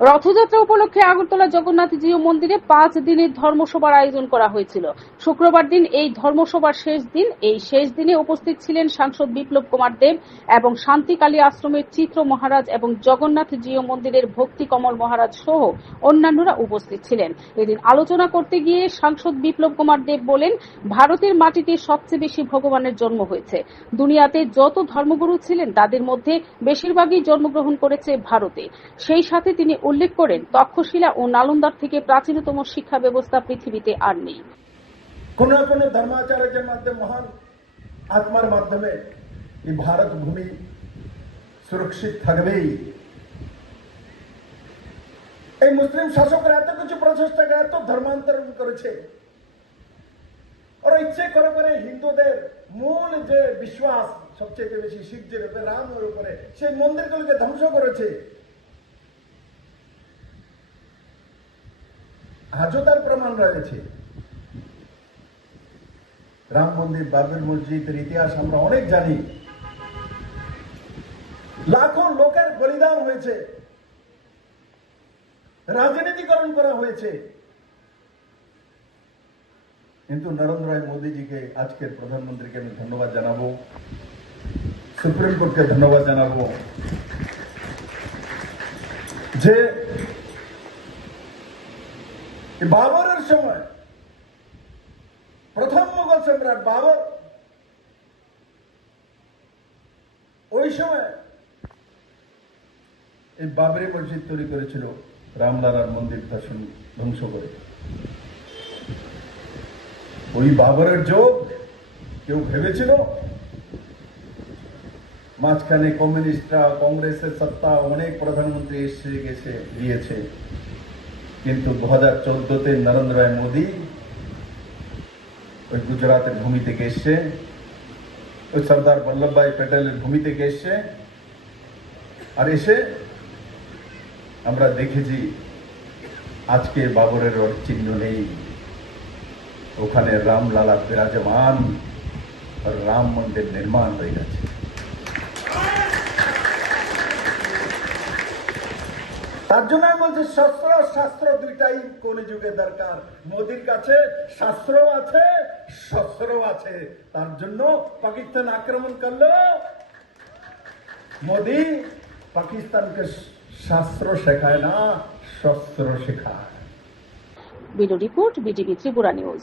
রথযাত্রা উপলক্ষে আগরতলা জগন্নাথ জিও মন্দিরে পাঁচ দিনের ধর্মসভার আয়োজন করা হয়েছিল। শুক্রবার দিন এই ধর্মসভার শেষ দিন। এই শেষ দিনে উপস্থিত ছিলেন সাংসদ বিপ্লব কুমার দেব এবং শান্তিকালী আশ্রমের চিত্র মহারাজ এবং জগন্নাথ জিও মন্দিরের ভক্তি কমল মহারাজ সহ অন্যান্যরা উপস্থিত ছিলেন। এদিন আলোচনা করতে গিয়ে সাংসদ বিপ্লব কুমার দেব বলেন, ভারতের মাটিতে সবচেয়ে বেশি ভগবানের জন্ম হয়েছে। দুনিয়াতে যত ধর্মগুরু ছিলেন, তাদের মধ্যে বেশিরভাগই জন্মগ্রহণ করেছে ভারতে। সেই সাথে তিনি উল্লেখ করেন, তক্ষশিলা ও নালন্দার থেকে প্রাচীনতম শিক্ষা ব্যবস্থা পৃথিবীতে আর নেই। কোন কোন ধর্মাচার্যের মাধ্যমে, মহান আত্মার মাধ্যমে এই ভারত ভূমি সুরক্ষিত থাকবেই। এই মুসলিম শাসকরা এত কিছু প্রচেষ্টা এত ধর্মান্তরণ করেছে। ওরা ইচ্ছে করে করে হিন্দুদের মূল যে বিশ্বাস সবচেয়ে বেশি উপরে রামের উপরে, সেই মন্দিরগুলোকে ধ্বংস করেছে। আজও তার প্রমাণ রয়েছে। রাম মন্দির বাবর মসজিদের ইতিহাস আমরা অনেক জানি। লাখো লোকের বলিদান হয়েছে। রাজনীতিকরণ করা হয়েছে। কিন্তু নরেন্দ্র মোদীজিকে আজকের প্রধানমন্ত্রীকে আমি ধন্যবাদ জানাব। সুপ্রিম কোর্টকে ধন্যবাদ জানাব। যে বাবরের সময় প্রথম মুঘল সম্রাট বাবর ওই সময় এই বাবরি মসজিদ তৈরি করেছিল রামলালার মন্দির দর্শন ধ্বংস করে। ওই বাবরের যোগ কেউ ভেবেছিল? মাঝখানে কমিউনিস্টরা, কংগ্রেসের সত্তা, অনেক প্রধানমন্ত্রী এসে গেছে, দিয়েছে। কিন্তু দু হাজার চোদ্দতে নরেন্দ্র রায় মোদী ওই গুজরাতের ভূমি থেকে এসছে, ওই সর্দার বল্লভভাই প্যাটেলের ভূমি থেকে এসছে। আর এসে আমরা দেখেছি আজকে বাবরের ওর চিহ্ন নেই। ওখানে রামলালা বিরাজমান রাম মন্দির নির্মাণ হয়ে গেছে। তার জন্য আমি বলছি, শস্ত্র, শাস্ত্র দুইটাই কোন যুগে দরকার। মোদির কাছে শাস্ত্র আছে শস্ত্র আছে। তার জন্য পাকিস্তান আক্রমণ করল। মোদি পাকিস্তানকে শাস্ত্র শেখায় না, শস্ত্র শেখায়। Video report, BTV Tripura news.